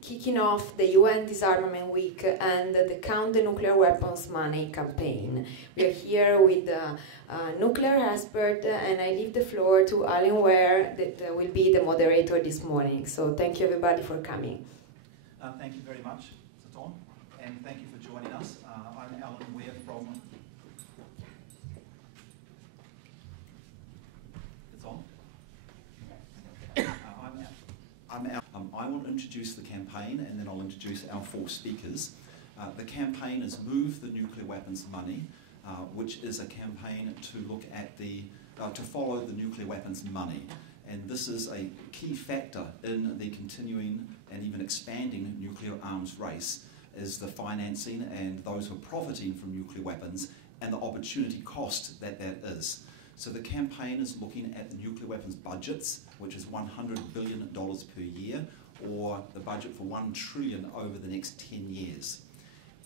kicking off the UN Disarmament Week and the Count the Nuclear Weapons Money campaign. We are here with a nuclear expert, and I leave the floor to Alan Ware, that will be the moderator this morning. So thank you everybody for coming. Thank you very much, Saton, and thank you for joining us. I'm Alan Ware from... It's on? I want to introduce the campaign, and then I'll introduce our four speakers. The campaign is Move the Nuclear Weapons Money, which is a campaign to look at to follow the nuclear weapons money. And this is a key factor in the continuing and even expanding nuclear arms race, is the financing and those who are profiting from nuclear weapons and the opportunity cost that is. So the campaign is looking at the nuclear weapons budgets, which is $100 billion per year, or the budget for $1 trillion over the next 10 years.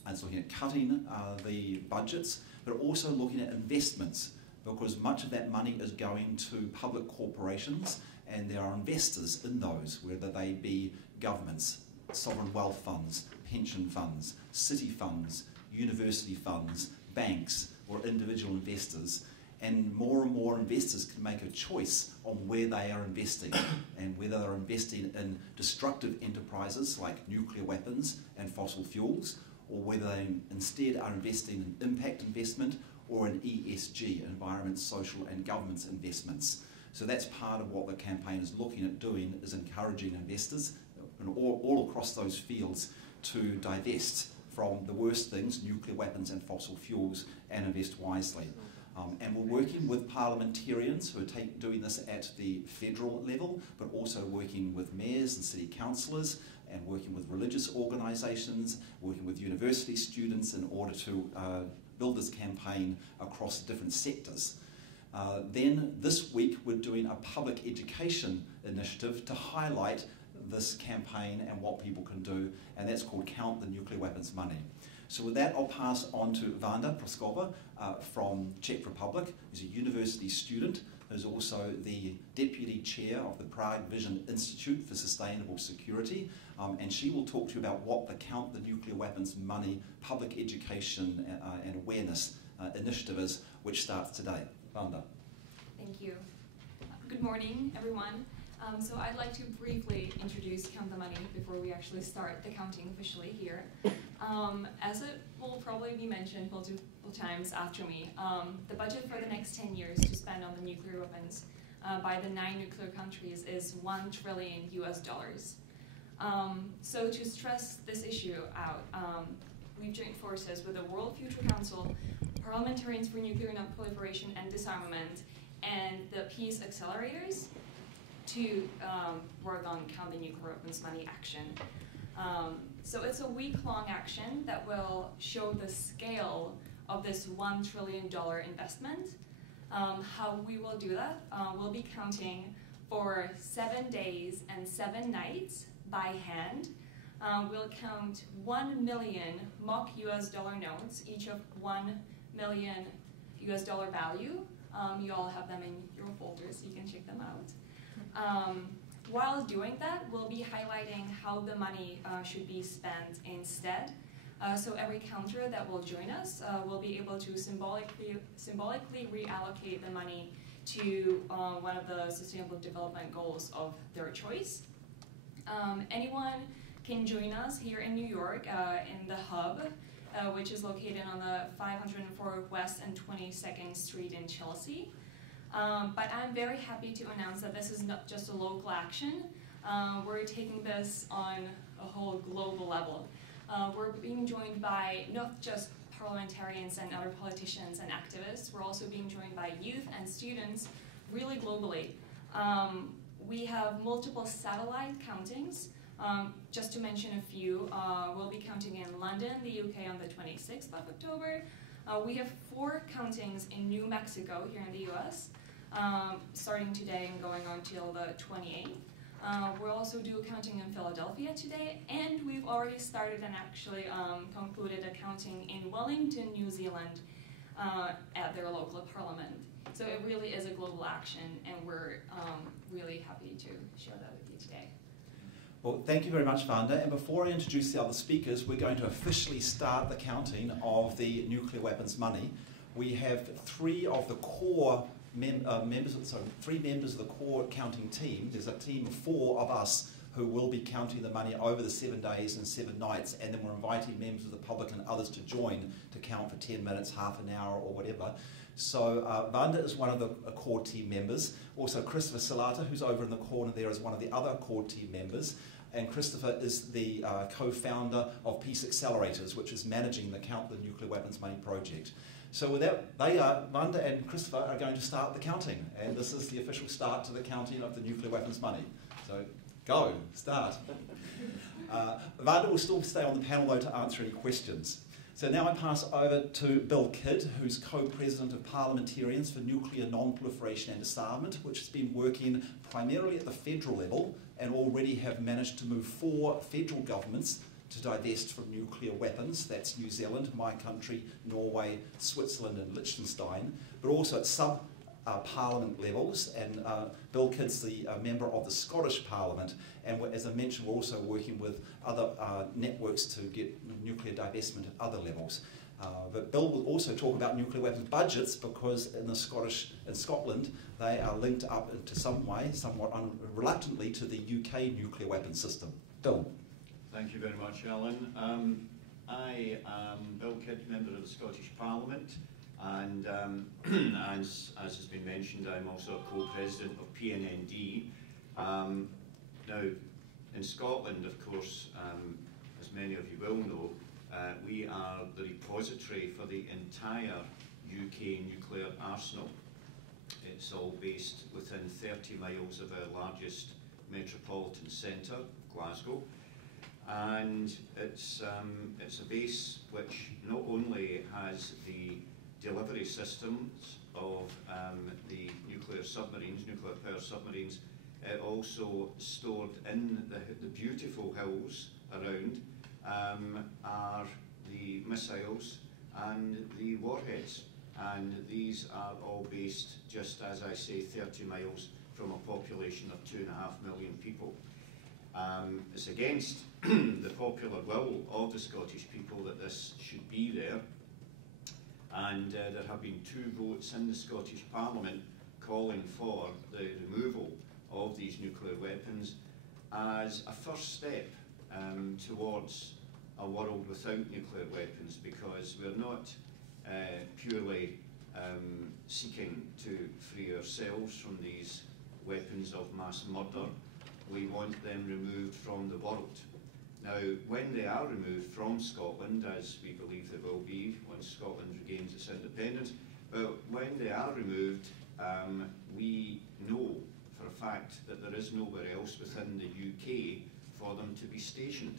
And it's looking at cutting the budgets, but also looking at investments, because much of that money is going to public corporations, and there are investors in those, whether they be governments, sovereign wealth funds, pension funds, city funds, university funds, banks, or individual investors. And more investors can make a choice on where they are investing, and whether they're investing in destructive enterprises like nuclear weapons and fossil fuels, or whether they instead are investing in impact investment or in ESG, environment, social and governance investments. So that's part of what the campaign is looking at doing, is encouraging investors all across those fields to divest from the worst things, nuclear weapons and fossil fuels, and invest wisely. And we're working with parliamentarians who are doing this at the federal level, but also working with mayors and city councillors, and working with religious organisations, working with university students in order to build this campaign across different sectors. Then this week we're doing a public education initiative to highlight this campaign and what people can do, and that's called Count the Nuclear Weapons Money. So with that, I'll pass on to Vanda Proskova from Czech Republic, who's a university student, who's also the deputy chair of the Prague Vision Institute for Sustainable Security, and she will talk to you about what the Count the Nuclear Weapons Money public education and awareness initiative is, which starts today. Vanda. Thank you. Good morning, everyone. So I'd like to briefly introduce Count the Money before we actually start the counting officially here. As it will probably be mentioned multiple times after me, the budget for the next 10 years to spend on the nuclear weapons by the 9 nuclear countries is $1 trillion US. So to stress this issue out, we've joined forces with the World Future Council, Parliamentarians for Nuclear Non-Proliferation and Disarmament, and the Peace Accelerators to work on Count the Nuclear Weapons Money action. So it's a week-long action that will show the scale of this $1 trillion investment. How we will do that, we'll be counting for 7 days and 7 nights by hand. We'll count 1 million mock US dollar notes, each of $1 million US dollar value. You all have them in your folders, so you can check them out. While doing that, we'll be highlighting how the money should be spent instead. So every counter that will join us will be able to symbolically reallocate the money to one of the Sustainable Development Goals of their choice. Anyone can join us here in New York in the hub, which is located on the 504 West and 22nd Street in Chelsea. But I'm very happy to announce that this is not just a local action. We're taking this on a whole global level. We're being joined by not just parliamentarians and other politicians and activists, we're also being joined by youth and students really globally. We have multiple satellite countings. Just to mention a few, we'll be counting in London, the UK on the 26th of October. We have 4 countings in New Mexico here in the US, starting today and going on till the 28th. We'll also do a counting in Philadelphia today, and we've already started and actually concluded a counting in Wellington, New Zealand at their local parliament. So it really is a global action, and we're really happy to share that with you today. Well, thank you very much, Vanda. And before I introduce the other speakers, we're going to officially start the counting of the nuclear weapons money. We have three of the core members of the core counting team. There's a team of 4 of us who will be counting the money over the 7 days and 7 nights, and then we're inviting members of the public and others to join to count for 10 minutes, half an hour, or whatever. So Vanda is one of the core team members. Also Christopher Salata, who's over in the corner there, is one of the other core team members. And Christopher is the co-founder of Peace Accelerators, which is managing the Count the Nuclear Weapons Money project. So with that, Vanda and Christopher are going to start the counting, and this is the official start to the counting of the nuclear weapons money. So go, start. Vanda will still stay on the panel though to answer any questions. So now I pass over to Bill Kidd, who's co-president of Parliamentarians for Nuclear Non-Proliferation and Disarmament, which has been working primarily at the federal level and already have managed to move 4 federal governments to divest from nuclear weapons. That's New Zealand, my country, Norway, Switzerland and Liechtenstein, but also at sub-parliament levels. And Bill Kidd's the member of the Scottish Parliament, and as I mentioned, we're also working with other networks to get nuclear divestment at other levels. But Bill will also talk about nuclear weapons budgets, because in Scotland, they are linked up into some way, somewhat reluctantly, to the UK nuclear weapons system. Bill. Thank you very much, Alan. I am Bill Kidd, member of the Scottish Parliament, and as has been mentioned, I'm also a co-president of PNND. Now, in Scotland, of course, as many of you will know, we are the repository for the entire UK nuclear arsenal. It's all based within 30 miles of our largest metropolitan centre, Glasgow. And it's a base which not only has the delivery systems of the nuclear submarines, nuclear power submarines, it also stored in the beautiful hills around are the missiles and the warheads. And these are all based, just as I say, 30 miles from a population of 2.5 million people. It's against the popular will of the Scottish people that this should be there, and there have been 2 votes in the Scottish Parliament calling for the removal of these nuclear weapons as a first step towards a world without nuclear weapons, because we're not purely seeking to free ourselves from these weapons of mass murder. We want them removed from the world. Now, when they are removed from Scotland, as we believe they will be once Scotland regains its independence, but when they are removed, we know for a fact that there is nowhere else within the UK for them to be stationed,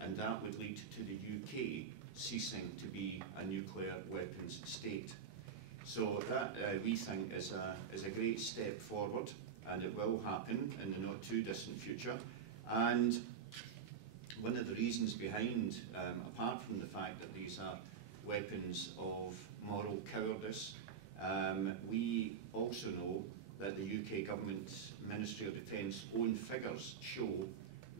and that would lead to the UK ceasing to be a nuclear weapons state. So that, we think, is a great step forward, and it will happen in the not too distant future. And one of the reasons behind, apart from the fact that these are weapons of moral cowardice, we also know that the UK Government's Ministry of Defence own figures show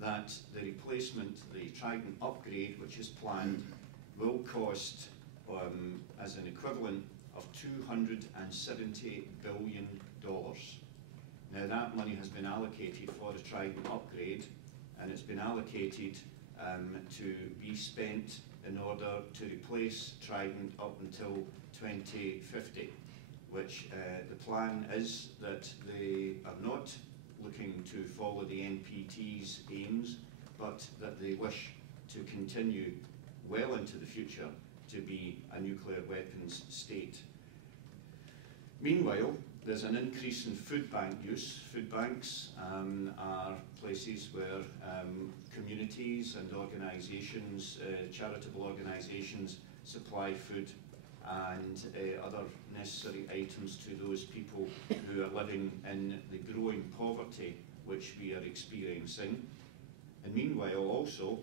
that the replacement, the Trident upgrade, which is planned, will cost, as an equivalent of $270 billion. Now, that money has been allocated for the Trident upgrade, and it's been allocated to be spent in order to replace Trident up until 2050, which the plan is that they are not looking to follow the NPT's aims, but that they wish to continue well into the future to be a nuclear weapons state. Meanwhile, there's an increase in food bank use. Food banks are places where communities and organisations, charitable organisations, supply food and other necessary items to those people who are living in the growing poverty which we are experiencing. And meanwhile also,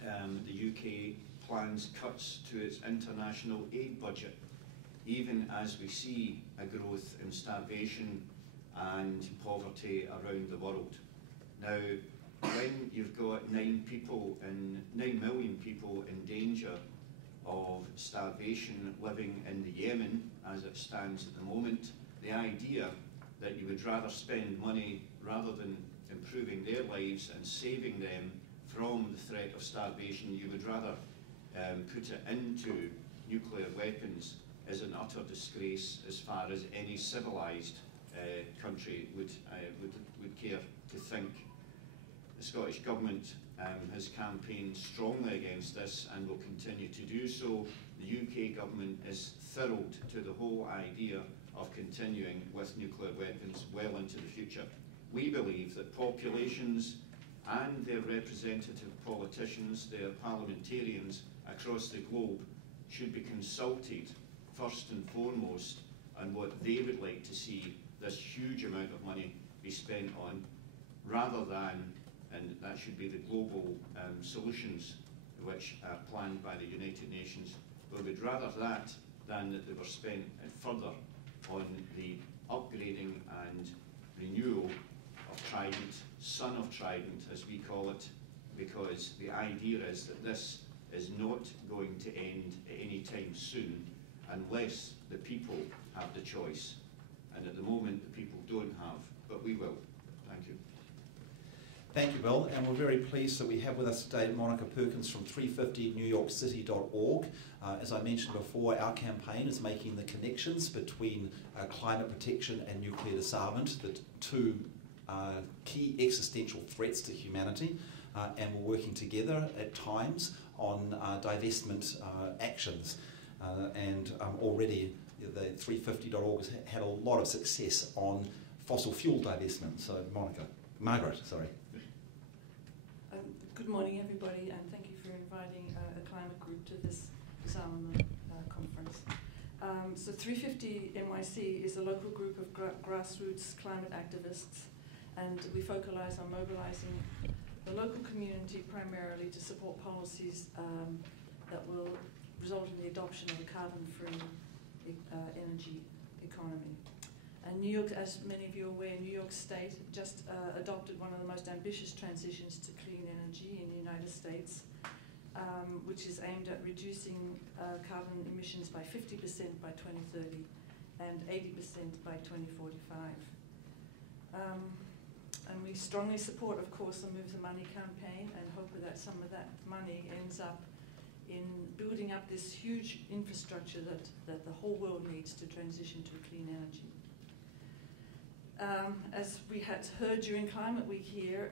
the UK plans cuts to its international aid budget, even as we see a growth in starvation and poverty around the world. Now, when you've got 9 million people in danger of starvation living in the Yemen as it stands at the moment, the idea that you would rather spend money rather than improving their lives and saving them from the threat of starvation, you would rather put it into nuclear weapons is an utter disgrace as far as any civilised country would care to think. The Scottish Government has campaigned strongly against this and will continue to do so. The UK Government is thrilled to the whole idea of continuing with nuclear weapons well into the future. We believe that populations and their representative politicians, their parliamentarians across the globe, should be consulted first and foremost on what they would like to see this huge amount of money be spent on, rather than, and that should be the global solutions which are planned by the United Nations, we would rather that than that they were spent further on the upgrading and renewal of Trident, son of Trident as we call it, because the idea is that this is not going to end at any time soon unless the people have the choice. And at the moment the people don't have, but we will. Thank you. Thank you, Bill, and we're very pleased that we have with us today Monica Perkins from 350newyorkcity.org. As I mentioned before, our campaign is making the connections between climate protection and nuclear disarmament, the two key existential threats to humanity, and we're working together at times on divestment actions. Already the 350.org has had a lot of success on fossil fuel divestment. So Margaret, sorry. Good morning, everybody, and thank you for inviting a climate group to this Disarmament conference. So 350 NYC is a local group of grassroots climate activists, and we focalise on mobilising the local community primarily to support policies that will result in the adoption of a carbon-free energy economy. And New York, as many of you are aware, New York State just adopted one of the most ambitious transitions to clean energy in the United States, which is aimed at reducing carbon emissions by 50% by 2030 and 80% by 2045. And we strongly support, of course, the Move the Money campaign and hope that some of that money ends up in building up this huge infrastructure that the whole world needs to transition to clean energy. As we had heard during Climate Week here,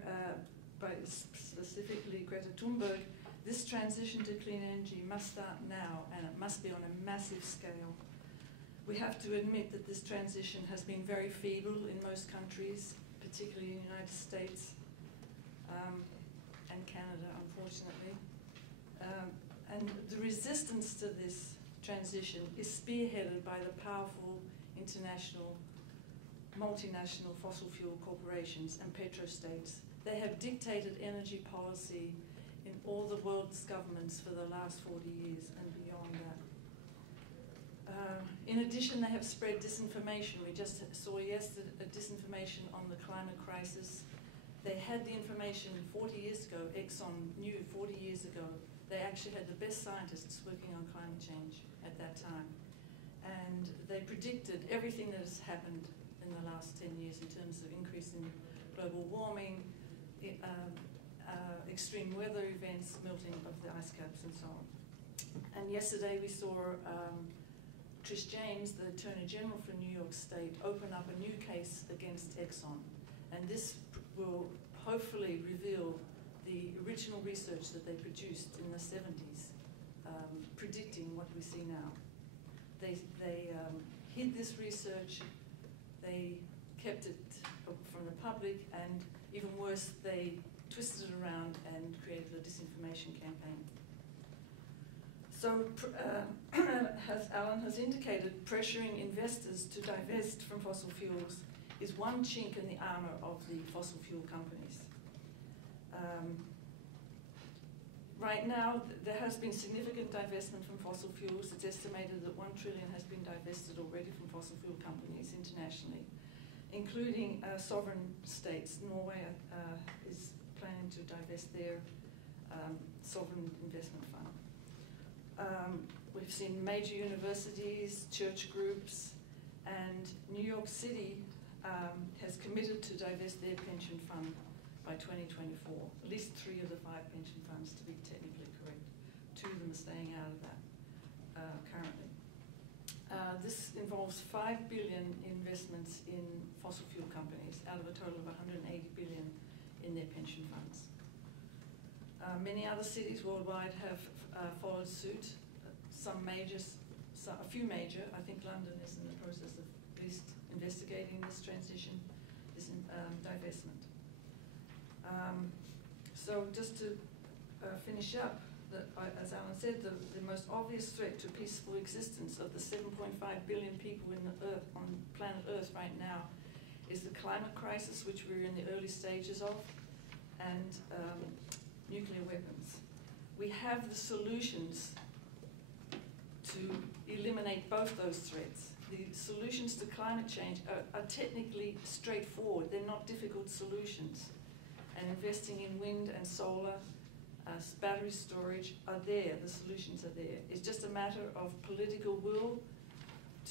by specifically Greta Thunberg, this transition to clean energy must start now, and it must be on a massive scale. We have to admit that this transition has been very feeble in most countries, particularly in the United States and Canada, unfortunately. And the resistance to this transition is spearheaded by the powerful international multinational fossil fuel corporations and petrostates. They have dictated energy policy in all the world's governments for the last 40 years and beyond that. In addition, they have spread disinformation. We just saw yesterday disinformation on the climate crisis. They had the information 40 years ago. Exxon knew 40 years ago. They actually had the best scientists working on climate change at that time. And they predicted everything that has happened in the last 10 years in terms of increase in global warming, extreme weather events, melting of the ice caps and so on. And yesterday we saw Trish James, the Attorney General for New York State, open up a new case against Exxon. And this will hopefully reveal the original research that they produced in the 70s, predicting what we see now. They hid this research, they kept it from the public, and even worse, they twisted it around and created a disinformation campaign. So, as Alan has indicated, pressuring investors to divest from fossil fuels is one chink in the armor of the fossil fuel companies. Right now, there has been significant divestment from fossil fuels. It's estimated that $1 trillion has been divested already from fossil fuel companies internationally, including sovereign states. Norway is planning to divest their sovereign investment fund. We've seen major universities, church groups, and New York City has committed to divest their pension fund by 2024. At least 3 of the 5 pension funds, to be technically correct. 2 of them are staying out of that currently. This involves $5 billion investments in fossil fuel companies out of a total of $180 billion in their pension funds. Many other cities worldwide have followed suit. A few major. I think London is in the process of at least investigating this transition, this divestment. So just to finish up, as Alan said, the most obvious threat to peaceful existence of the 7.5 billion people on planet Earth right now is the climate crisis, which we're in the early stages of, and nuclear weapons. We have the solutions to eliminate both those threats. The solutions to climate change are technically straightforward. They're not difficult solutions. And investing in wind and solar, battery storage are there. The solutions are there. It's just a matter of political will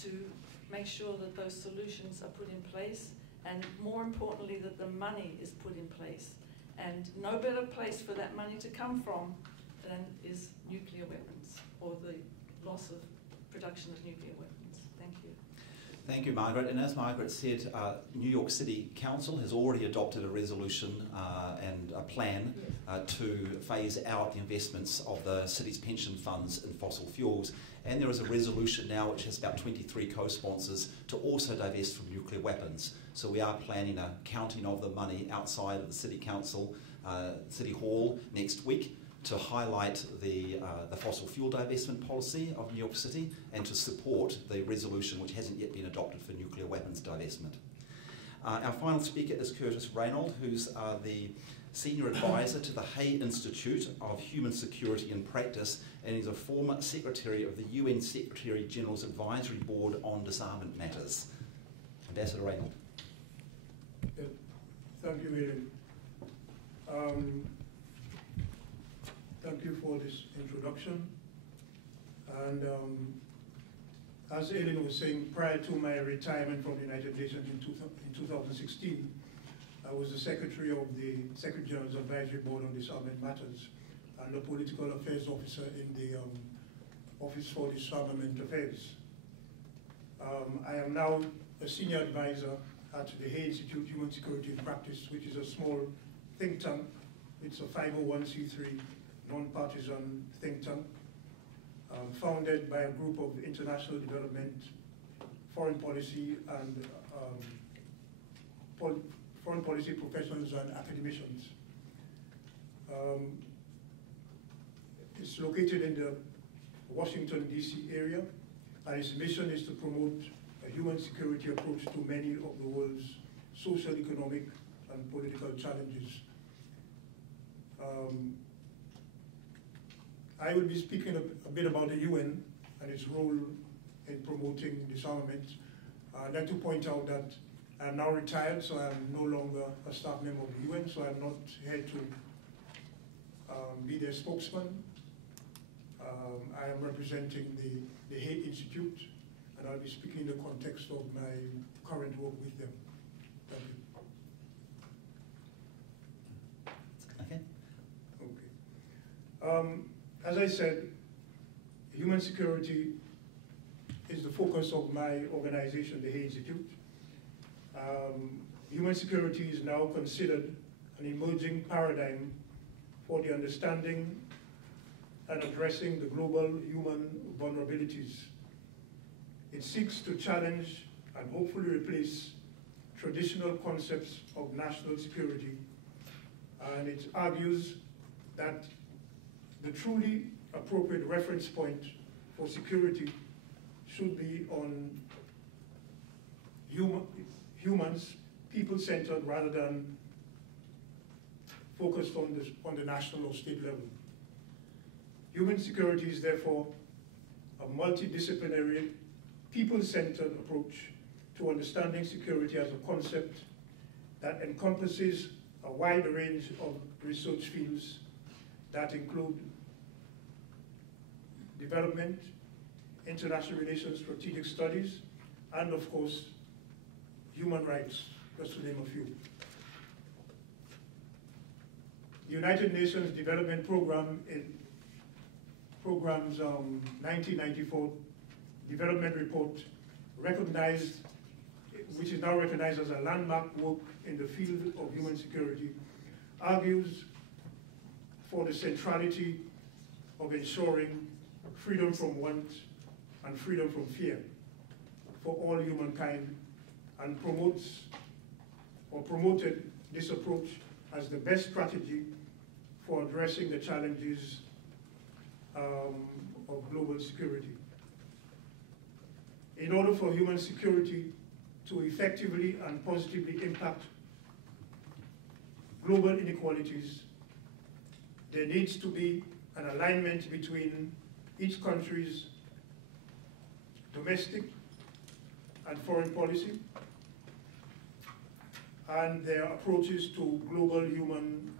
to make sure that those solutions are put in place, and more importantly, that the money is put in place. And no better place for that money to come from than is nuclear weapons, or the loss of production of nuclear weapons. Thank you. Thank you, Margaret. And as Margaret said, New York City Council has already adopted a resolution and a plan to phase out the investments of the city's pension funds in fossil fuels. And there is a resolution now which has about 23 co-sponsors to also divest from nuclear weapons. So we are planning a counting of the money outside of the City Council, City Hall next week, to highlight the fossil fuel divestment policy of New York City and to support the resolution which hasn't yet been adopted for nuclear weapons divestment. Our final speaker is Curtis Raynald, who's the Senior Advisor to the Hay Institute of Human Security in Practice, and he's a former Secretary of the UN Secretary General's Advisory Board on Disarmament Matters. Ambassador Raynald. Thank you, William. Thank you for this introduction. And as Aileen was saying, prior to my retirement from the United Nations in 2016, I was the Secretary of the Secretary General's Advisory Board on Disarmament Matters and the Political Affairs Officer in the Office for Disarmament Affairs. I am now a Senior Advisor at the Hay Institute Human Security in Practice, which is a small think tank. It's a 501c3 non-partisan think tank, founded by a group of international development, foreign policy, and foreign policy professionals and academicians. It's located in the Washington, D.C. area, and its mission is to promote a human security approach to many of the world's social, economic, and political challenges. I will be speaking a bit about the UN and its role in promoting disarmament. I'd like to point out that I'm now retired, so I'm no longer a staff member of the UN, so I'm not here to be their spokesman. I am representing the Hay Institute, and I'll be speaking in the context of my current work with them. Thank you. Okay. Okay. As I said, human security is the focus of my organization, the Hay Institute. Human security is now considered an emerging paradigm for the understanding and addressing the global human vulnerabilities. It seeks to challenge and hopefully replace traditional concepts of national security, and it argues that the truly appropriate reference point for security should be on humans, people-centered, rather than focused on the national or state level. Human security is therefore a multidisciplinary, people-centered approach to understanding security as a concept that encompasses a wide range of research fields that include development, international relations, strategic studies, and of course, human rights, just to name a few. The United Nations Development Program Program's 1994 development report recognized, which is now recognized as a landmark work in the field of human security, argues for the centrality of ensuring freedom from want and freedom from fear for all humankind, and promoted this approach as the best strategy for addressing the challenges of global security. In order for human security to effectively and positively impact global inequalities, there needs to be an alignment between each country's domestic and foreign policy and their approaches to global human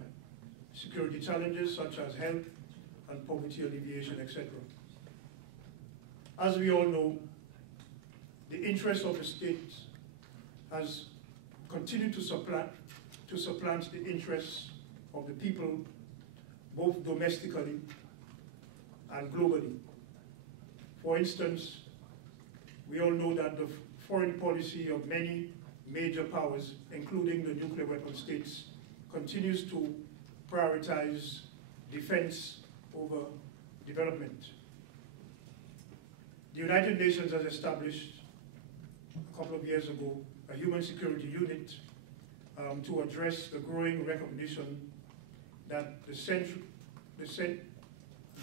security challenges such as health and poverty alleviation, etc. As we all know, the interest of the state has continued to supplant the interests of the people, both domestically and globally. For instance, we all know that the foreign policy of many major powers, including the nuclear weapon states, continues to prioritize defense over development. The United Nations has established a couple of years ago a human security unit to address the growing recognition that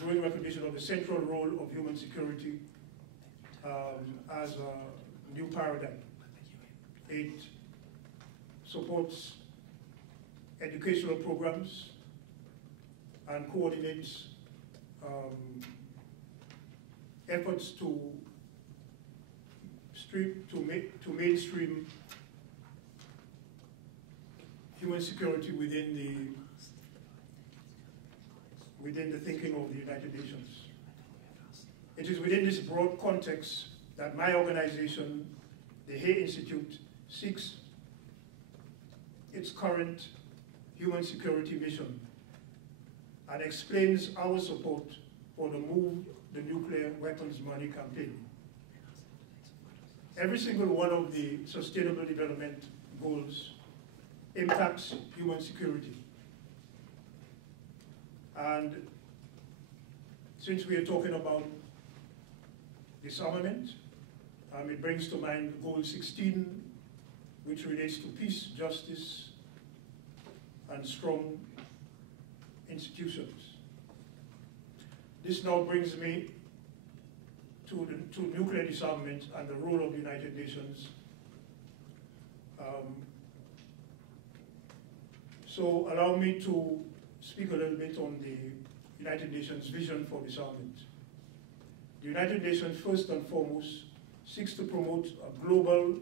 growing recognition of the central role of human security as a new paradigm. It supports educational programs and coordinates efforts to mainstream human security within the thinking of the United Nations. It is within this broad context that my organization, the Hay Institute, seeks its current human security mission and explains our support for the Move the Nuclear Weapons Money campaign. Every single one of the Sustainable Development Goals impacts human security. And since we are talking about disarmament, it brings to mind Goal 16, which relates to peace, justice, and strong institutions. This now brings me to nuclear disarmament and the role of the United Nations. So allow me to speak a little bit on the United Nations vision for disarmament. The United Nations, first and foremost, seeks to promote a global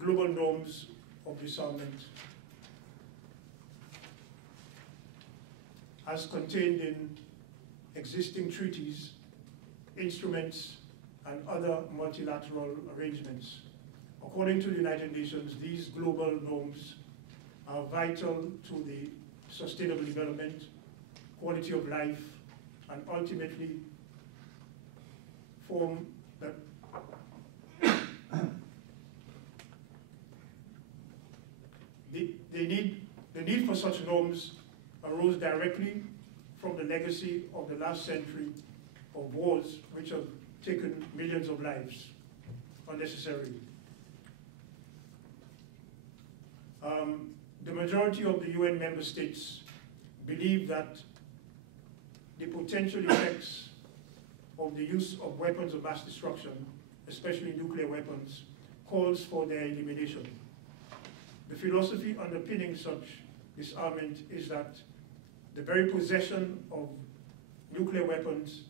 norms of disarmament as contained in existing treaties, instruments, and other multilateral arrangements. According to the United Nations, these global norms are vital to the sustainable development, quality of life, and ultimately form that the need for such norms arose directly from the legacy of the last century of wars which have taken millions of lives unnecessarily. The majority of the UN member states believe that the potential effects of the use of weapons of mass destruction, especially nuclear weapons, calls for their elimination. The philosophy underpinning such disarmament is that the very possession of nuclear weapons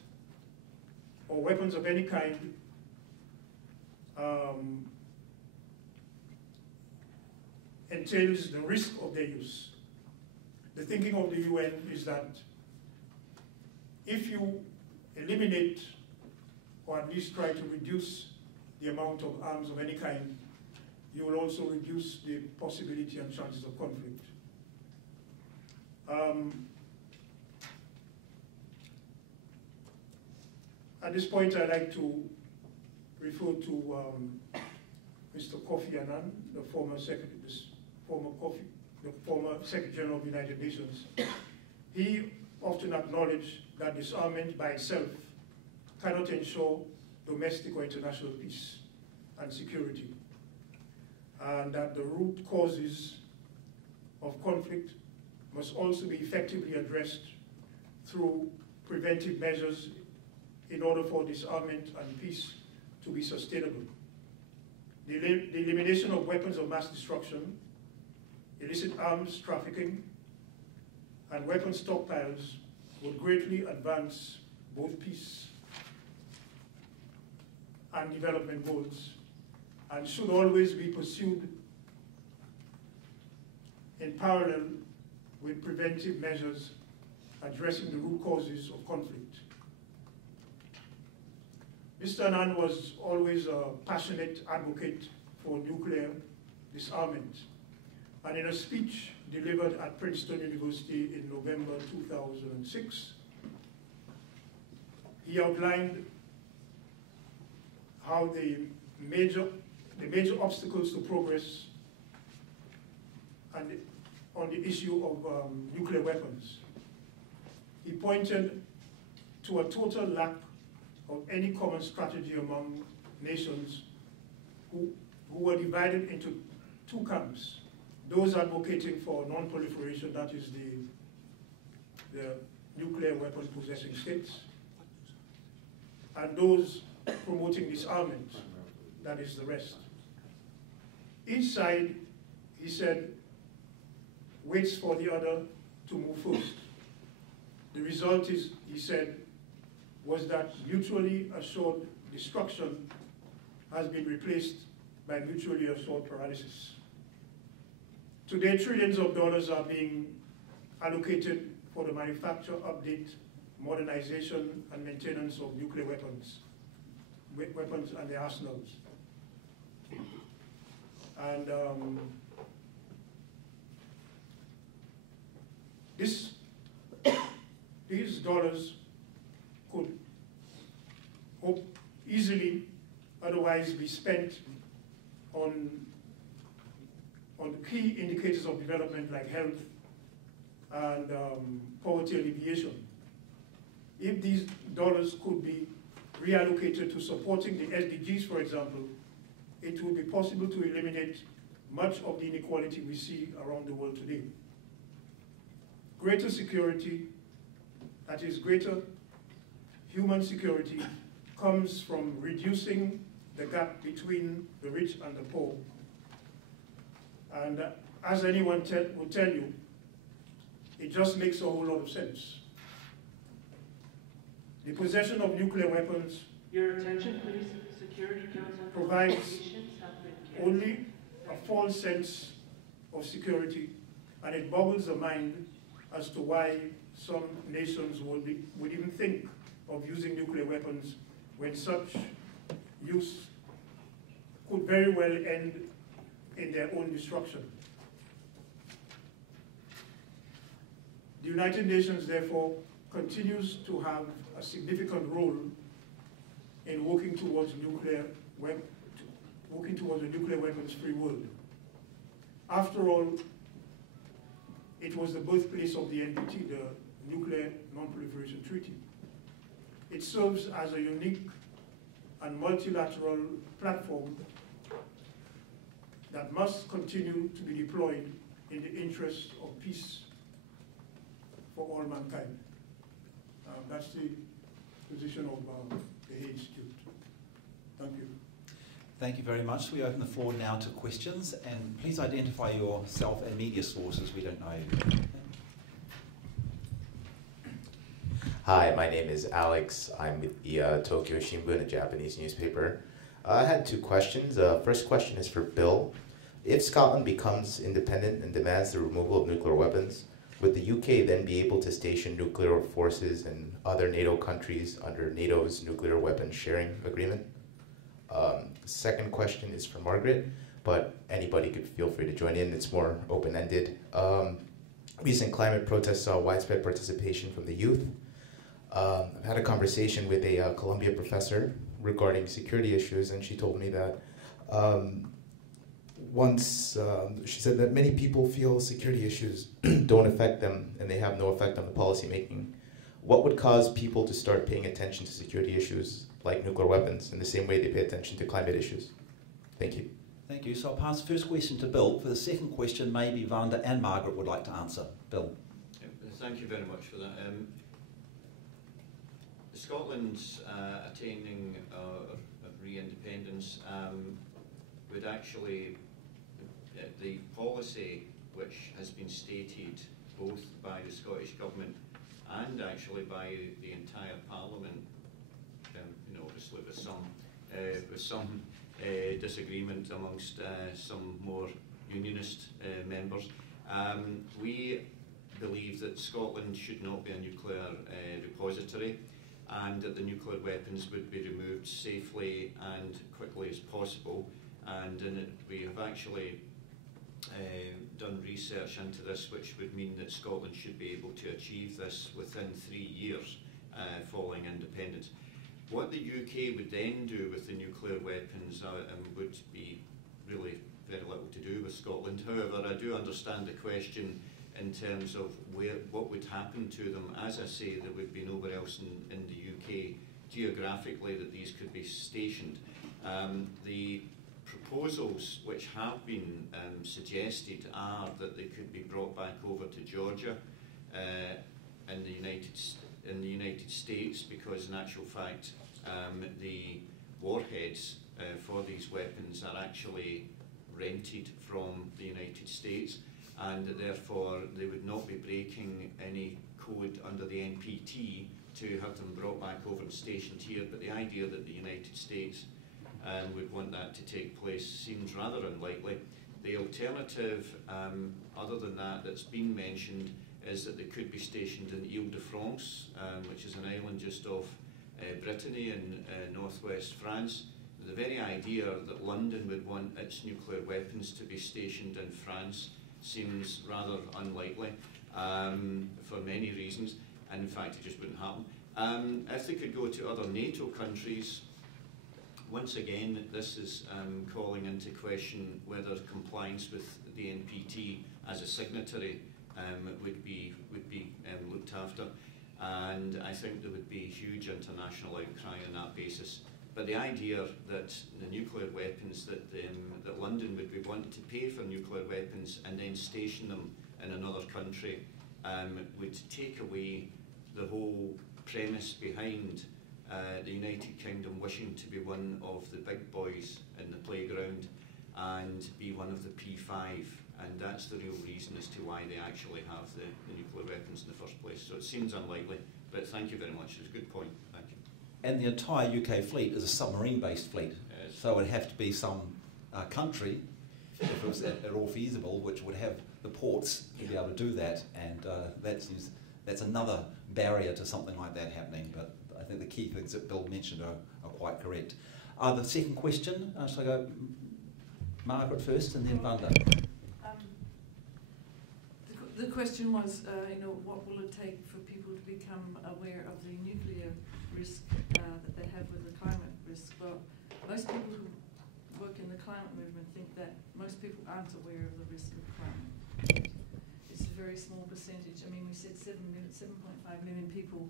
or weapons of any kind entails the risk of their use. the thinking of the UN is that if you eliminate or at least try to reduce the amount of arms of any kind, you will also reduce the possibility and chances of conflict. At this point, I'd like to refer to Mr. Kofi Annan, the former Secretary General of the United Nations. He often acknowledged that disarmament by itself cannot ensure domestic or international peace and security, and that the root causes of conflict must also be effectively addressed through preventive measures in order for disarmament and peace to be sustainable. The elimination of weapons of mass destruction, illicit arms trafficking, and weapon stockpiles would greatly advance both peace and development goals, and should always be pursued in parallel with preventive measures addressing the root causes of conflict. Mr. Annan was always a passionate advocate for nuclear disarmament, and in a speech delivered at Princeton University in November 2006, he outlined how the major obstacles to progress and on the issue of nuclear weapons. He pointed to a total lack of any common strategy among nations who were divided into two camps: those advocating for non-proliferation, that is the nuclear weapon possessing states, and those promoting disarmament, that is the rest. Each side, he said, waits for the other to move first. The result is, he said, was that mutually assured destruction has been replaced by mutually assured paralysis. Today, trillions of dollars are being allocated for the manufacture, update, modernization, and maintenance of nuclear weapons and their arsenals. And these dollars could easily otherwise be spent on key indicators of development like health and poverty alleviation. If these dollars could be reallocated to supporting the SDGs, for example, it would be possible to eliminate much of the inequality we see around the world today. Greater security, that is greater human security, comes from reducing the gap between the rich and the poor. And as anyone would tell you, it just makes a whole lot of sense. The possession of nuclear weapons Your attention, please. Security Council provides have been canceled. only a false sense of security, and it boggles the mind as to why some nations would even think of using nuclear weapons when such use could very well end in their own destruction. The United Nations, therefore, continues to have a significant role in working towards a nuclear weapons-free world. After all, it was the birthplace of the NPT, the Nuclear Non-Proliferation Treaty. It serves as a unique and multilateral platform that must continue to be deployed in the interest of peace for all mankind. That's the position of the Hague Institute. Thank you. Thank you very much. We open the floor now to questions, and please identify yourself and media sources. We don't know you. Hi, my name is Alex. I'm with the Tokyo Shimbun, a Japanese newspaper. I had two questions. First question is for Bill. If Scotland becomes independent and demands the removal of nuclear weapons, would the UK then be able to station nuclear forces in other NATO countries under NATO's nuclear weapons sharing agreement? Second question is for Margaret, but anybody could feel free to join in. It's more open-ended. Recent climate protests saw widespread participation from the youth. I've had a conversation with a Columbia professor regarding security issues, and she told me that she said that many people feel security issues don't affect them and they have no effect on the policy making. What would cause people to start paying attention to security issues like nuclear weapons in the same way they pay attention to climate issues? Thank you. Thank you. So I'll pass the first question to Bill. For the second question, maybe Vanda and Margaret would like to answer. Bill. Thank you very much for that. Scotland's attaining of re-independence would actually, the policy which has been stated both by the Scottish Government and actually by the entire Parliament, obviously with some disagreement amongst some more unionist members. We believe that Scotland should not be a nuclear repository, and that the nuclear weapons would be removed safely and quickly as possible. And we have actually done research into this, which would mean that Scotland should be able to achieve this within 3 years following independence. What the UK would then do with the nuclear weapons would be really very little to do with Scotland. However, I do understand the question in terms of what would happen to them. As I say, there would be nowhere else in the UK geographically that these could be stationed. The proposals which have been suggested are that they could be brought back over to Georgia in the United States, because in actual fact the warheads for these weapons are actually rented from the United States, and therefore they would not be breaking any code under the NPT to have them brought back over and stationed here. But the idea that the United States would want that to take place seems rather unlikely. The alternative, other than that, that's been mentioned, is that they could be stationed in Ile-de-France, which is an island just off Brittany in northwest France. The very idea that London would want its nuclear weapons to be stationed in France seems rather unlikely for many reasons, and in fact it just wouldn't happen. If they could go to other NATO countries, once again this is calling into question whether compliance with the NPT as a signatory would be looked after, and I think there would be huge international outcry on that basis. But the idea that the nuclear weapons, that London would be wanting to pay for nuclear weapons and then station them in another country would take away the whole premise behind the United Kingdom wishing to be one of the big boys in the playground and be one of the P5. And that's the real reason as to why they actually have the nuclear weapons in the first place. So it seems unlikely, but thank you very much. It's a good point. Thank you. And the entire UK fleet is a submarine-based fleet, so it would have to be some country, if it was at all feasible, which would have the ports to be able to do that, and that's another barrier to something like that happening. But I think the key things that Bill mentioned are quite correct. The second question, shall I go Margaret first and then Vanda? The question was, what will it take for people to become aware of the nuclear risk that they have with the climate risk? Well, most people who work in the climate movement think that most people aren't aware of the risk of climate. It's a very small percentage. I mean, we said 7.5 million people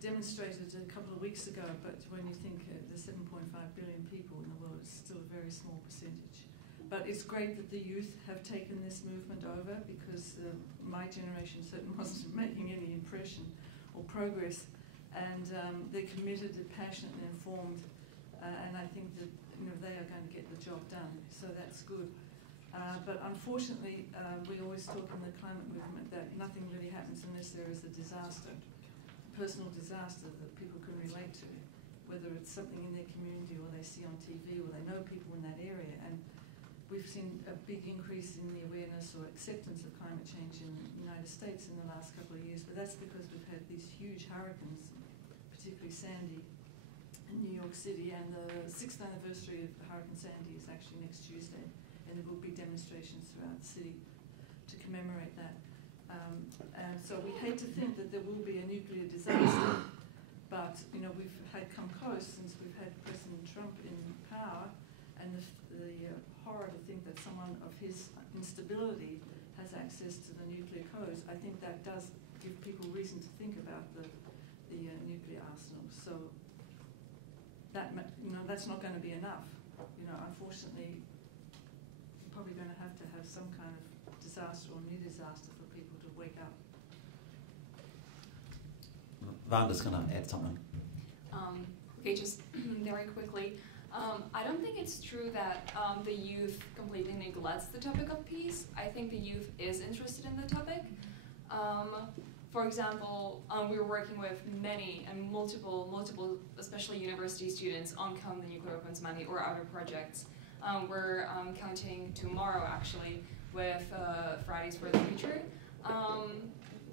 demonstrated a couple of weeks ago, but when you think there's 7.5 billion people in the world, it's still a very small percentage. But it's great that the youth have taken this movement over, because my generation certainly wasn't making any impression or progress, and they're committed, they're passionate, and informed, and I think that they are going to get the job done. So that's good. But unfortunately, we always talk in the climate movement that nothing really happens unless there is a disaster, personal disaster that people can relate to, whether it's something in their community or they see on TV or they know people in that area. And we've seen a big increase in the awareness or acceptance of climate change in the United United States in the last couple of years, but that's because we've had these huge hurricanes, particularly Sandy in New York City, and the 6th anniversary of Hurricane Sandy is actually next Tuesday, and there will be demonstrations throughout the city to commemorate that. And so we hate to think that there will be a nuclear disaster, but we've come close since we've had President Trump in power, and the horror to think that someone of his instability has access to the nuclear codes. I think that does give people reason to think about the nuclear arsenal. So that that's not going to be enough. Unfortunately, we're probably going to have some kind of disaster or near disaster for people to wake up. Vanda's going to add something. Okay, just very quickly. I don't think it's true that the youth completely neglects the topic of peace. I think the youth is interested in the topic. For example, we were working with many and multiple, especially university students on Calm the Nuclear Weapons Money or other projects. We're counting tomorrow, actually, with Fridays for the Future.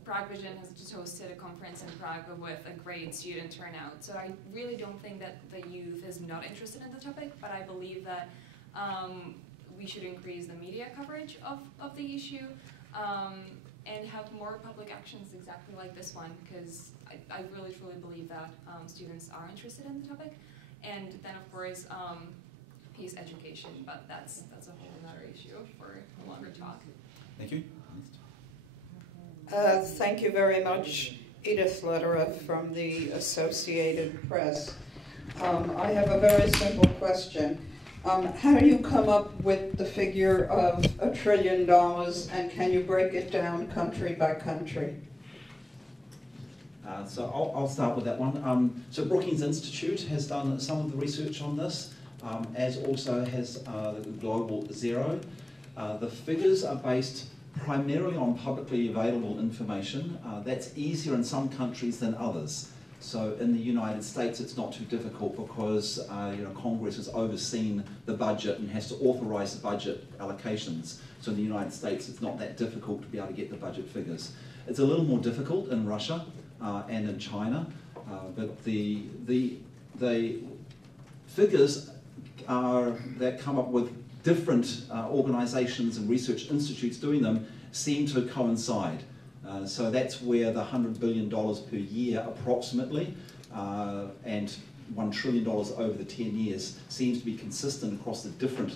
Prague Vision has just hosted a conference in Prague with a great student turnout. So I really don't think that the youth is not interested in the topic, but I believe that we should increase the media coverage of the issue and have more public actions exactly like this one, because I really truly believe that students are interested in the topic. And then of course, peace education, but that's a whole other issue for a longer talk. Thank you. Thank you very much, Edith Lederer from the Associated Press. I have a very simple question. How do you come up with the figure of $1 trillion, and can you break it down country by country? So I'll start with that one. So Brookings Institute has done some of the research on this, as also has the Global Zero. The figures are based primarily on publicly available information. That's easier in some countries than others. So in the United States, it's not too difficult because Congress has overseen the budget and has to authorize the budget allocations. So in the United States, it's not that difficult to be able to get the budget figures. It's a little more difficult in Russia and in China, but the figures that come up with different organizations and research institutes doing them seem to coincide. So that's where the $100 billion per year approximately and $1 trillion over the 10 years seems to be consistent across the different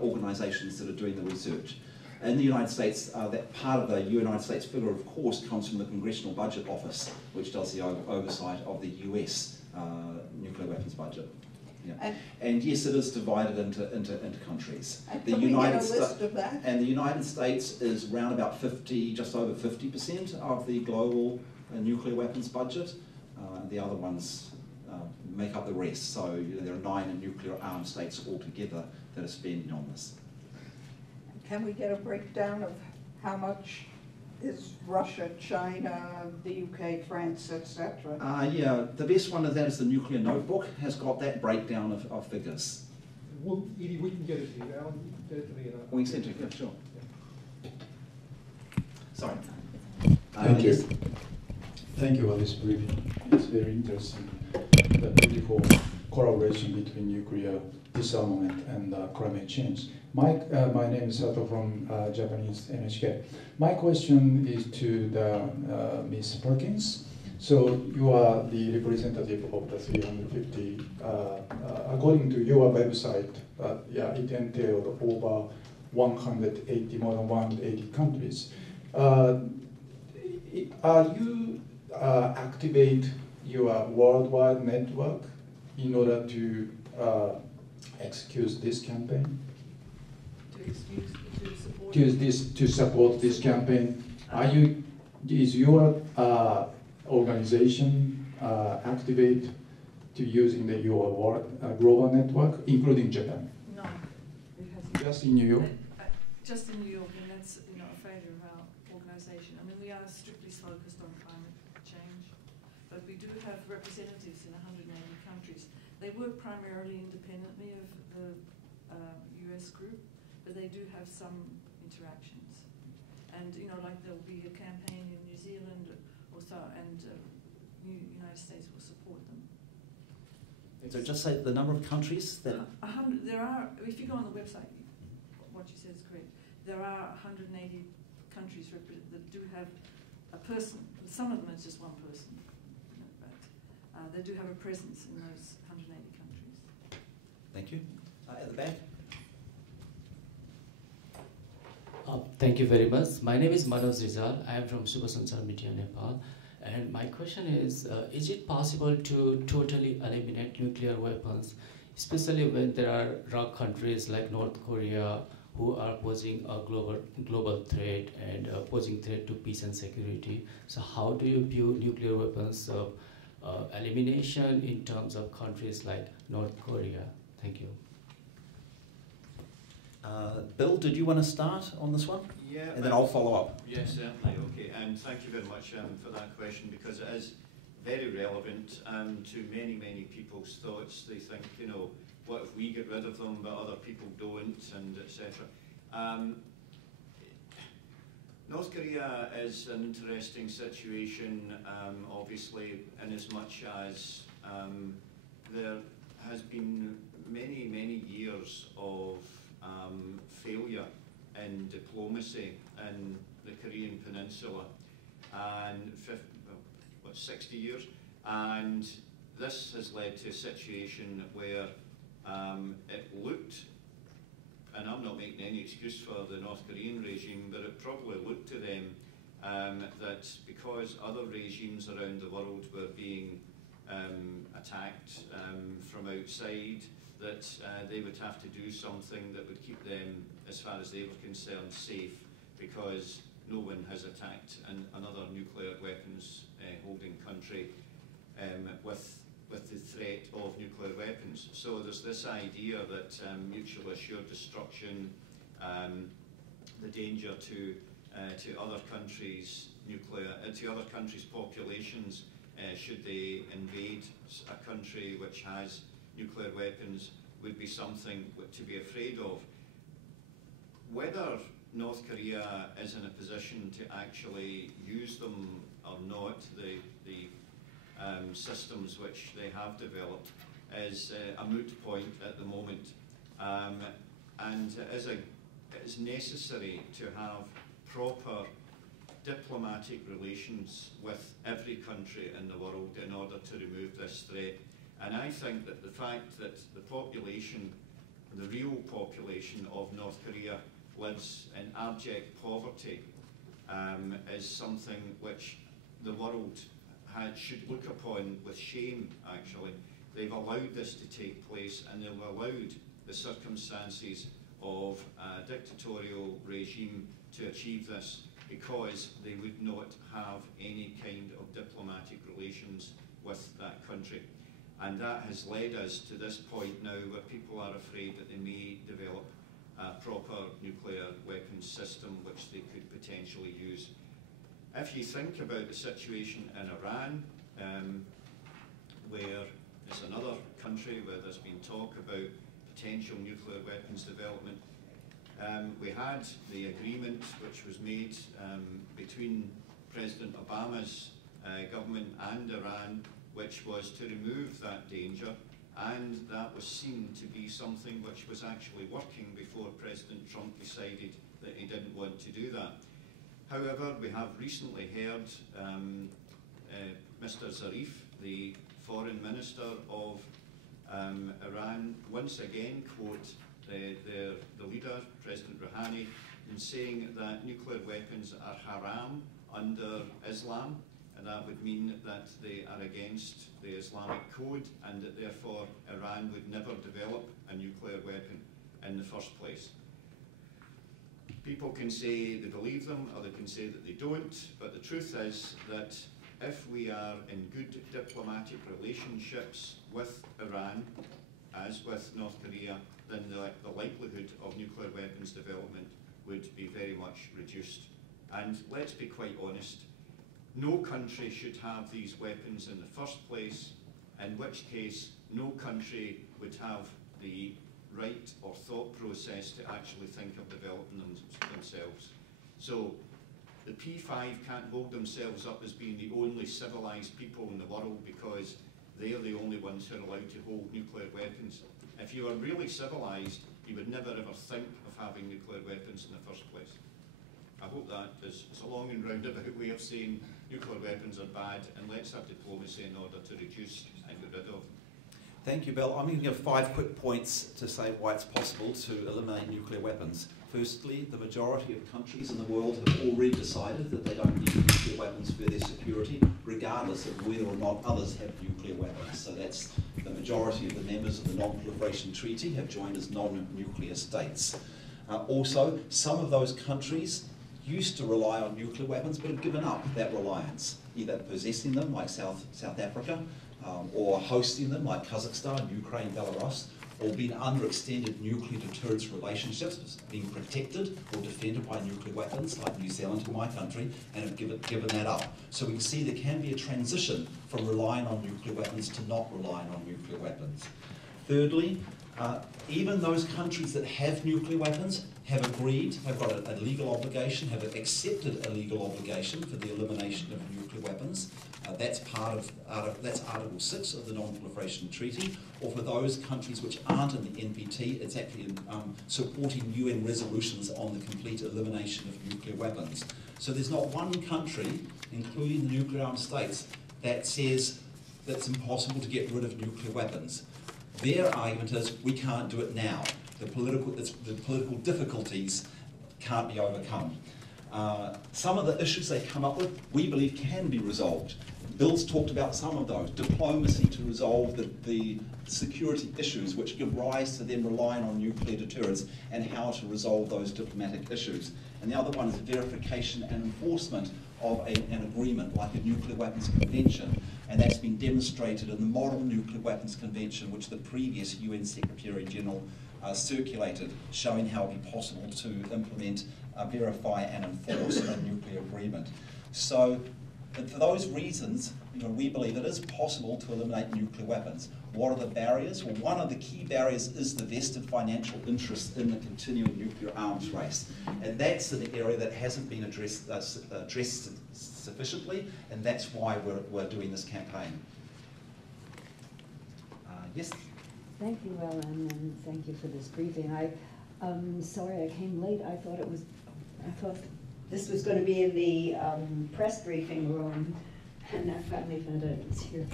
organizations that are doing the research. In the United States, that part of the United States figure, of course, comes from the Congressional Budget Office, which does the oversight of the US nuclear weapons budget. Yeah. And yes, it is divided into countries. The United States and the United States is around about 50, just over 50% of the global nuclear weapons budget. The other ones make up the rest. So there are 9 nuclear armed states altogether that are spending on this. Can we get a breakdown of how much is Russia, China, the UK, France, etc.? Yeah, the best one of that is the Nuclear Notebook, has got that breakdown of figures. Well, Edie, we can get it to you, Alan. You can get it to me. We can send it to you, sure. Sorry. Thank you. Thank you for this briefing. It's very interesting. The beautiful collaboration between nuclear disarmament and climate change. My name is Sato from Japanese NHK. My question is to the Ms. Perkins. So you are the representative of the 350. According to your website, yeah, it entailed over 180, more than 180 countries. Are you activate your worldwide network in order to execute this campaign? To support this campaign? Is your organization activate to using your global network, including Japan? No, it hasn't. Just in New York? Just in New York, and that's a failure of our organisation. I mean, we are strictly focused on climate change, but we do have representatives in 180 countries. They work primarily independently of the US group, but they do have some interactions. And like there'll be a campaign and the United States will support them. So just say the number of countries that... There are, if you go on the website, what you said is correct. There are 180 countries that do have a person. Some of them it's just one person, but they do have a presence in those 180 countries. Thank you. At the back. Thank you very much. My name is Manoj Rizal. I am from Subasanchar Media, Nepal. And my question is it possible to totally eliminate nuclear weapons, especially when there are rogue countries like North Korea who are posing a global threat and posing threat to peace and security? So how do you view nuclear weapons elimination in terms of countries like North Korea? Thank you. Bill, did you want to start on this one? Yeah. And then I'll follow up. Yes, certainly. Okay, and thank you very much for that question, because it is very relevant to many, many people's thoughts. They think, you know, what if we get rid of them but other people don't, and etc. North Korea is an interesting situation, obviously, in as much as there has been many, many years of failure in diplomacy in the Korean Peninsula, and 60 years, and this has led to a situation where it looked, and I'm not making any excuse for the North Korean regime, but it probably looked to them that because other regimes around the world were being attacked from outside, that they would have to do something that would keep them, as far as they were concerned, safe, because no one has attacked another nuclear weapons holding country with the threat of nuclear weapons. So there's this idea that mutual assured destruction, the danger to other countries' to other countries' populations should they invade a country which has nuclear weapons, would be something to be afraid of. Whether North Korea is in a position to actually use them or not, the systems which they have developed, is a moot point at the moment. And it is necessary to have proper diplomatic relations with every country in the world in order to remove this threat. And I think that the fact that the population, the real population of North Korea, lives in abject poverty is something which the world should look upon with shame, actually. They've allowed this to take place, and they've allowed the circumstances of a dictatorial regime to achieve this, because they would not have any kind of diplomatic relations with that country. And that has led us to this point now where people are afraid that they may develop a proper nuclear weapons system which they could potentially use. If you think about the situation in Iran, where it's another country where there's been talk about potential nuclear weapons development, we had the agreement which was made between President Obama's government and Iran, which was to remove that danger, and that was seen to be something which was actually working before President Trump decided that he didn't want to do that. However, we have recently heard Mr. Zarif, the foreign minister of Iran, once again quote the leader, President Rouhani, in saying that nuclear weapons are haram under Islam, and that would mean that they are against the Islamic code, and that therefore Iran would never develop a nuclear weapon in the first place. People can say they believe them, or they can say that they don't, but the truth is that if we are in good diplomatic relationships with Iran, as with North Korea, then the likelihood of nuclear weapons development would be very much reduced. And let's be quite honest, no country should have these weapons in the first place, in which case no country would have the right or thought process to actually think of developing them themselves. So The P5 can't hold themselves up as being the only civilized people in the world because they are the only ones who are allowed to hold nuclear weapons. If you are really civilized, you would never ever think of having nuclear weapons in the first place. I hope that is a long and roundabout way of saying nuclear weapons are bad, and let's have diplomacy in order to reduce and get rid of them. Thank you, Bill. I'm going to give 5 quick points to say why it's possible to eliminate nuclear weapons. Firstly, the majority of countries in the world have already decided that they don't need nuclear weapons for their security, regardless of whether or not others have nuclear weapons. So that's the majority of the members of the Non-Proliferation Treaty have joined as non-nuclear states. Also, some of those countries used to rely on nuclear weapons but have given up that reliance, either possessing them like South Africa, or hosting them like Kazakhstan, Ukraine, Belarus, or being under extended nuclear deterrence relationships, being protected or defended by nuclear weapons like New Zealand and my country, and have given that up. So we can see there can be a transition from relying on nuclear weapons to not relying on nuclear weapons. Thirdly, even those countries that have nuclear weapons have agreed, have got a legal obligation, have accepted a legal obligation for the elimination of nuclear weapons. That's Article 6 of the Non-Proliferation Treaty. Or for those countries which aren't in the NPT, it's actually supporting UN resolutions on the complete elimination of nuclear weapons. So there's not one country, including the nuclear armed states, that says that it's impossible to get rid of nuclear weapons. Their argument is we can't do it now. The political difficulties can't be overcome. Some of the issues they come up with, we believe, can be resolved. Bill's talked about some of those. Diplomacy to resolve the security issues which give rise to them relying on nuclear deterrence, and how to resolve those diplomatic issues. And the other one is verification and enforcement of an agreement like a nuclear weapons convention. And that's been demonstrated in the Model Nuclear Weapons Convention, which the previous UN Secretary General circulated, showing how it would be possible to implement, verify and enforce a nuclear agreement. So for those reasons, we believe it is possible to eliminate nuclear weapons. What are the barriers? Well, one of the key barriers is the vested financial interest in the continuing nuclear arms race. And that's an area that hasn't been addressed sufficiently, and that's why we're doing this campaign. Yes? Thank you, Ellen, and thank you for this briefing. I'm sorry I came late. I thought this was going to be in the press briefing room, and I finally found out it was here.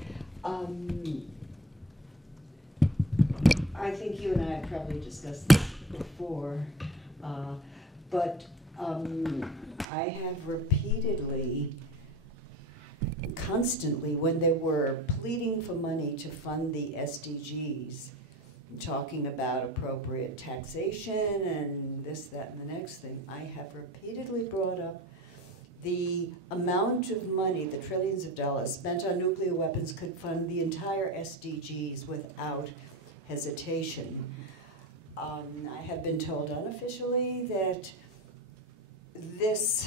I think you and I have probably discussed this before, but I have repeatedly, constantly, when they were pleading for money to fund the SDGs, talking about appropriate taxation and this, that, and the next thing, I have repeatedly brought up the amount of money, the trillions of dollars spent on nuclear weapons could fund the entire SDGs without hesitation. I have been told unofficially that this,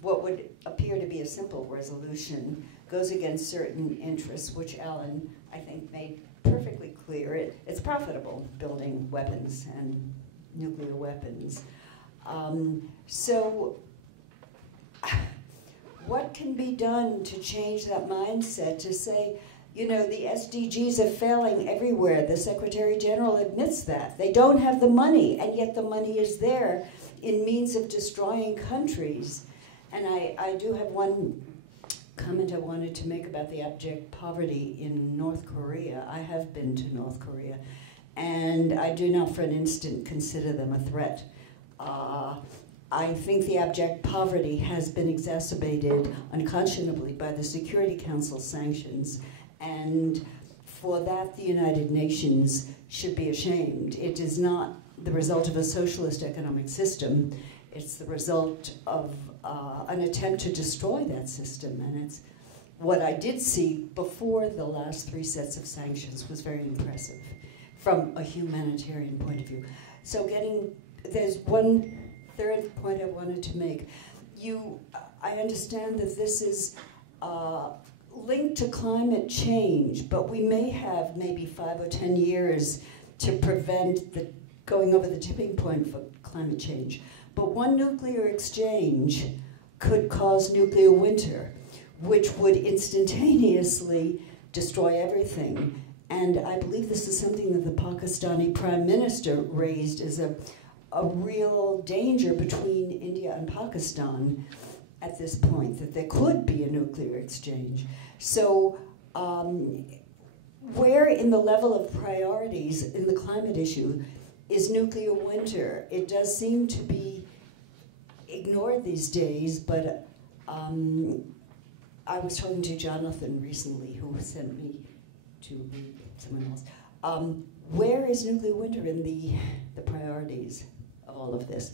what would appear to be a simple resolution, goes against certain interests, which Alan, I think, made perfectly clear. It's profitable, building weapons and nuclear weapons. So what can be done to change that mindset, to say, the SDGs are failing everywhere. The Secretary General admits that. They don't have the money, and yet the money is there in means of destroying countries. And I do have one comment I wanted to make about the abject poverty in North Korea. I have been to North Korea, and I do not for an instant consider them a threat. I think the abject poverty has been exacerbated unconscionably by the Security Council sanctions, and for that the United Nations should be ashamed. It is not the result of a socialist economic system. It's the result of an attempt to destroy that system, and it's what I did see before the last 3 sets of sanctions was very impressive from a humanitarian point of view. So there's one third point I wanted to make. I understand that this is linked to climate change, but we may have maybe 5 or 10 years to prevent the going over the tipping point for climate change. But one nuclear exchange could cause nuclear winter, which would instantaneously destroy everything. And I believe this is something that the Pakistani Prime Minister raised as a real danger between India and Pakistan at this point, that there could be a nuclear exchange. So where in the level of priorities in the climate issue is nuclear winter? It does seem to be ignored these days, but I was talking to Jonathan recently, who sent me to someone else. Where is nuclear winter in the priorities of all of this?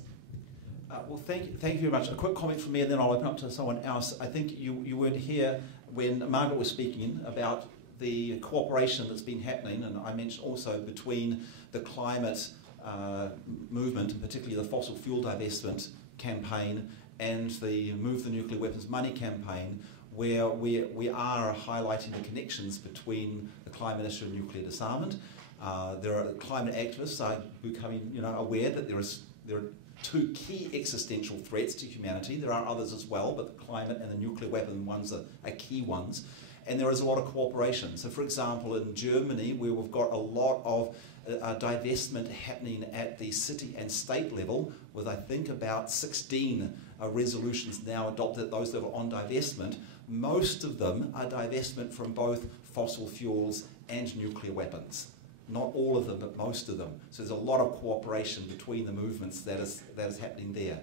Well, thank you very much. A quick comment from me, and then I'll open up to someone else. I think you weren't here when Margaret was speaking about the cooperation that's been happening, and I mentioned also between the climate movement, and particularly the fossil fuel divestment campaign, and the Move the Nuclear Weapons Money campaign, where we are highlighting the connections between the climate issue and nuclear disarmament. There are climate activists are becoming aware that there are two key existential threats to humanity. There are others as well, but the climate and the nuclear weapon ones are key ones. And there is a lot of cooperation. So for example, in Germany, where we've got a lot of divestment happening at the city and state level, with I think about 16 resolutions now adopted at those level on divestment, most of them are divestment from both fossil fuels and nuclear weapons. Not all of them, but most of them. So there's a lot of cooperation between the movements that is happening there.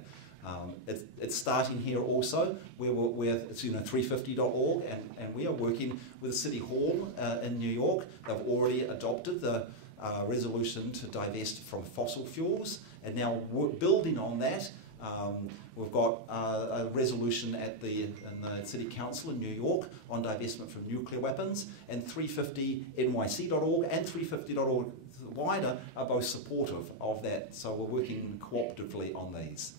It's starting here also, where it's 350.org, and we are working with the City Hall in New York. They've already adopted the resolution to divest from fossil fuels, and now building on that, we've got a resolution in the City Council in New York on divestment from nuclear weapons, and 350nyc.org and 350.org wider are both supportive of that. So we're working cooperatively on these.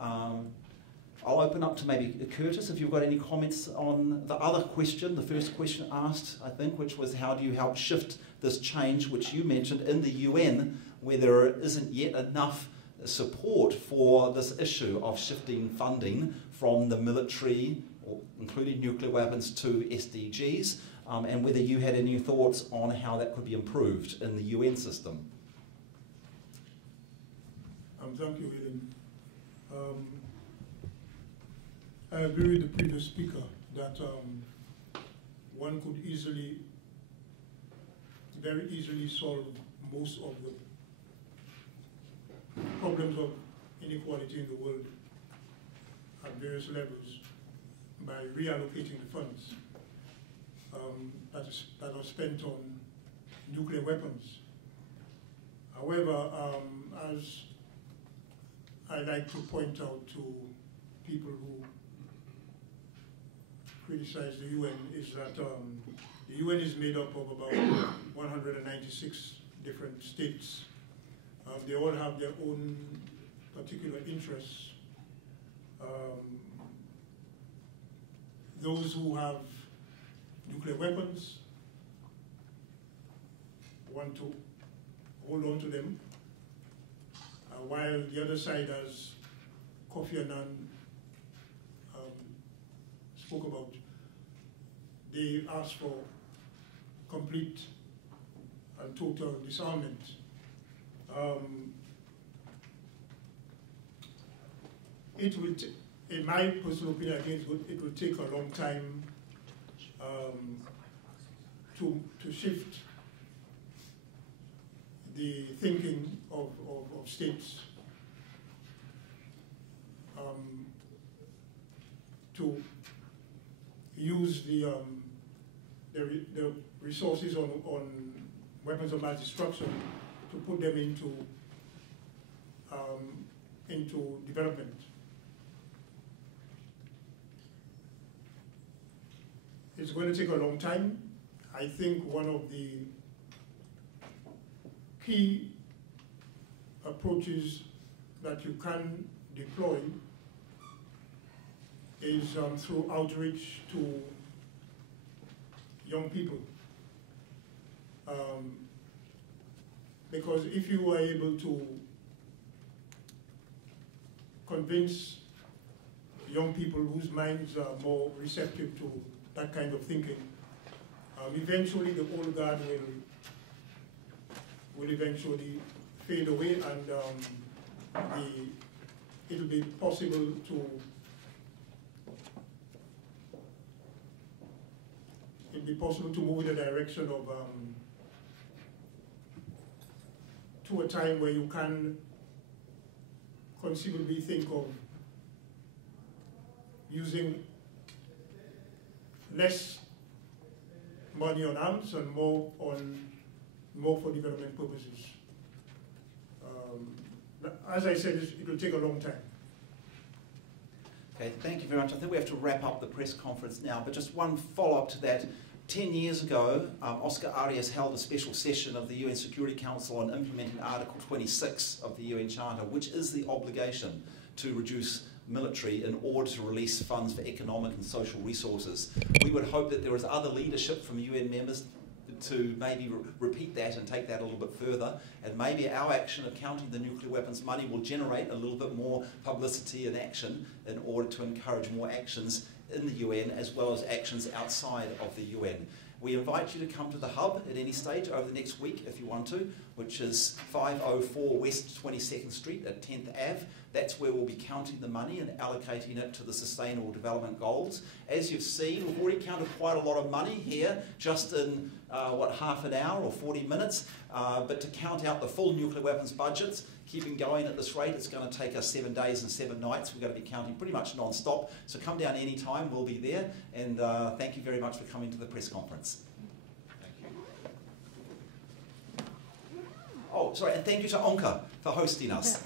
I'll open up to maybe Curtis, if you've got any comments on the other question, the first question asked, I think, which was how do you help shift this change, which you mentioned in the UN, where there isn't yet enough support for this issue of shifting funding from the military, including nuclear weapons, to SDGs, and whether you had any thoughts on how that could be improved in the UN system. Thank you, Ellen. I agree with the previous speaker that one could very easily solve most of the problems of inequality in the world at various levels by reallocating the funds that are spent on nuclear weapons. However, as I like to point out to people who criticize the UN, is that the UN is made up of about 196 different states. They all have their own particular interests. Those who have nuclear weapons want to hold on to them, while the other side, as Kofi Annan spoke about, they ask for complete and total disarmament. It will, in my personal opinion, I think it will take a long time to shift the thinking of states to use the resources on weapons of mass destruction to put them into development. It's going to take a long time. I think one of the key approaches that you can deploy is through outreach to young people. Because if you are able to convince young people whose minds are more receptive to that kind of thinking. Eventually the old guard will eventually fade away, and it'll be possible to move in the direction of to a time where you can conceivably think of using less money on arms and more for development purposes. As I said, it will take a long time. Okay, thank you very much. I think we have to wrap up the press conference now, but just one follow-up to that. 10 years ago, Oscar Arias held a special session of the UN Security Council on implementing Article 26 of the UN Charter, which is the obligation to reduce military in order to release funds for economic and social resources. We would hope that there is other leadership from UN members to maybe repeat that and take that a little bit further, and maybe our action of counting the nuclear weapons money will generate a little bit more publicity and action in order to encourage more actions in the UN as well as actions outside of the UN. We invite you to come to the hub at any stage over the next week if you want to, which is 504 West 22nd Street at 10th Ave. That's where we'll be counting the money and allocating it to the Sustainable Development Goals. As you've seen, we've already counted quite a lot of money here, just in, half an hour or 40 minutes. But to count out the full nuclear weapons budgets, keeping going at this rate, it's going to take us 7 days and 7 nights. We're going to be counting pretty much non-stop. So come down any time, we'll be there. And thank you very much for coming to the press conference. Thank you. Oh, sorry, and thank you to Onka for hosting us.